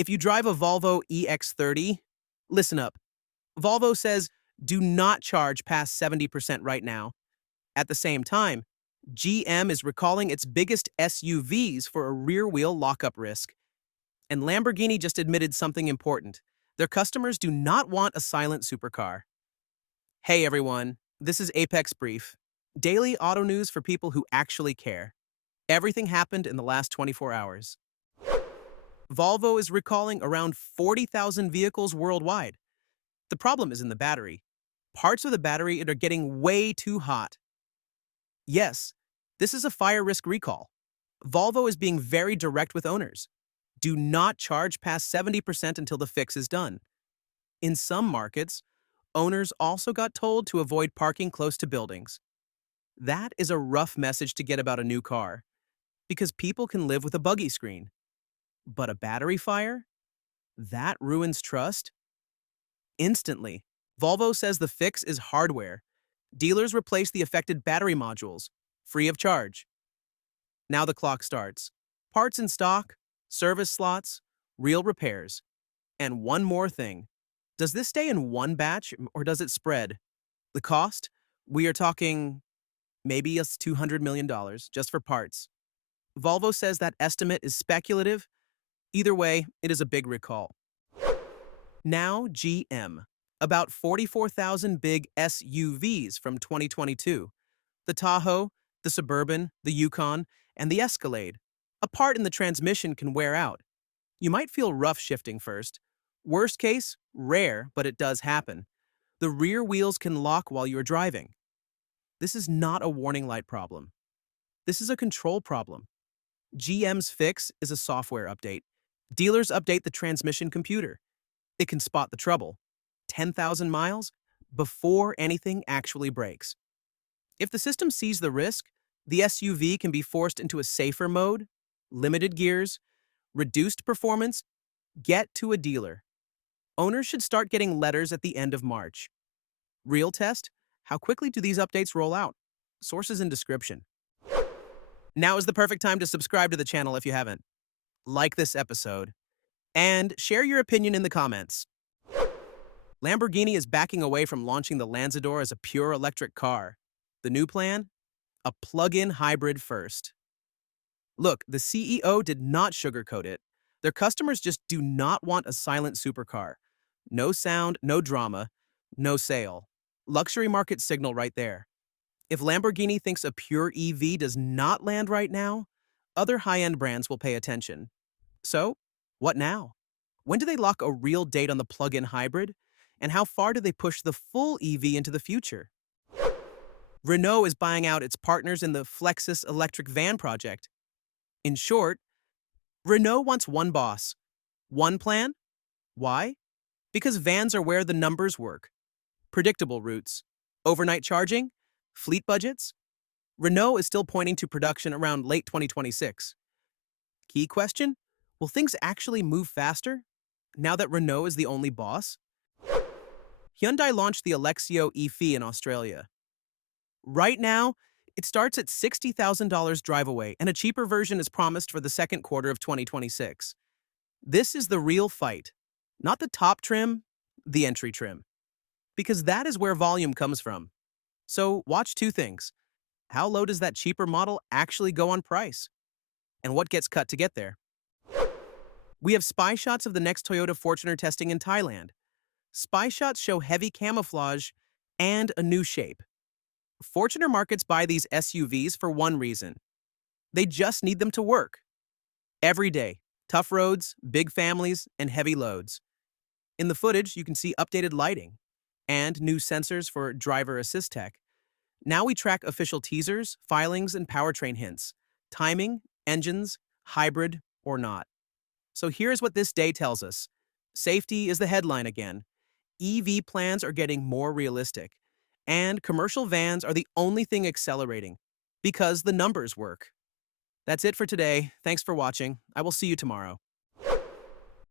If you drive a Volvo EX30, listen up. Volvo says do not charge past 70% right now. At the same time, GM is recalling its biggest SUVs for a rear-wheel lockup risk. And Lamborghini just admitted something important. Their customers do not want a silent supercar. Hey everyone, this is Apex Brief, daily auto news for people who actually care. Everything happened in the last 24 hours. Volvo is recalling around 40,000 vehicles worldwide. The problem is in the battery. Parts of the battery are getting way too hot. Yes, this is a fire risk recall. Volvo is being very direct with owners. Do not charge past 70% until the fix is done. In some markets, owners also got told to avoid parking close to buildings. That is a rough message to get about a new car, because people can live with a buggy screen. But a battery fire? That ruins trust? Instantly. Volvo says the fix is hardware. Dealers replace the affected battery modules, free of charge. Now the clock starts. Parts in stock, service slots, real repairs. And one more thing. Does this stay in one batch or does it spread? The cost? We are talking maybe us $200 million just for parts. Volvo says that estimate is speculative. Either way, it is a big recall. Now GM. About 44,000 big SUVs from 2022. The Tahoe, the Suburban, the Yukon, and the Escalade. A part in the transmission can wear out. You might feel rough shifting first. Worst case, rare, but it does happen. The rear wheels can lock while you're driving. This is not a warning light problem. This is a control problem. GM's fix is a software update. Dealers update the transmission computer. It can spot the trouble. 10,000 miles before anything actually breaks. If the system sees the risk, the SUV can be forced into a safer mode, limited gears, reduced performance. Get to a dealer. Owners should start getting letters at the end of March. Real test: how quickly do these updates roll out? Sources in description. Now is the perfect time to subscribe to the channel if you haven't. Like this episode. And share your opinion in the comments. Lamborghini is backing away from launching the Lanzador as a pure electric car. The new plan? A plug-in hybrid first. Look, the CEO did not sugarcoat it. Their customers just do not want a silent supercar. No sound, no drama, no sale. Luxury market signal right there. If Lamborghini thinks a pure EV does not land right now, other high-end brands will pay attention. So, what now? When do they lock a real date on the plug-in hybrid? And how far do they push the full EV into the future? Renault is buying out its partners in the Flexis electric van project. In short, Renault wants one boss, one plan. Why? Because vans are where the numbers work. Predictable routes, overnight charging, fleet budgets. Renault is still pointing to production around late 2026. Key question? Will things actually move faster now that Renault is the only boss? Hyundai launched the Elexio EV in Australia. Right now, it starts at $60,000 drive away, and a cheaper version is promised for the second quarter of 2026. This is the real fight. Not the top trim, the entry trim. Because that is where volume comes from. So watch two things. How low does that cheaper model actually go on price? And what gets cut to get there? We have spy shots of the next Toyota Fortuner testing in Thailand. Spy shots show heavy camouflage and a new shape. Fortuner markets buy these SUVs for one reason. They just need them to work. Every day, tough roads, big families, and heavy loads. In the footage, you can see updated lighting and new sensors for driver assist tech. Now we track official teasers, filings, and powertrain hints. Timing, engines, hybrid, or not. So here's what this day tells us. Safety is the headline again. EV plans are getting more realistic. And commercial vans are the only thing accelerating. Because the numbers work. That's it for today. Thanks for watching. I will see you tomorrow.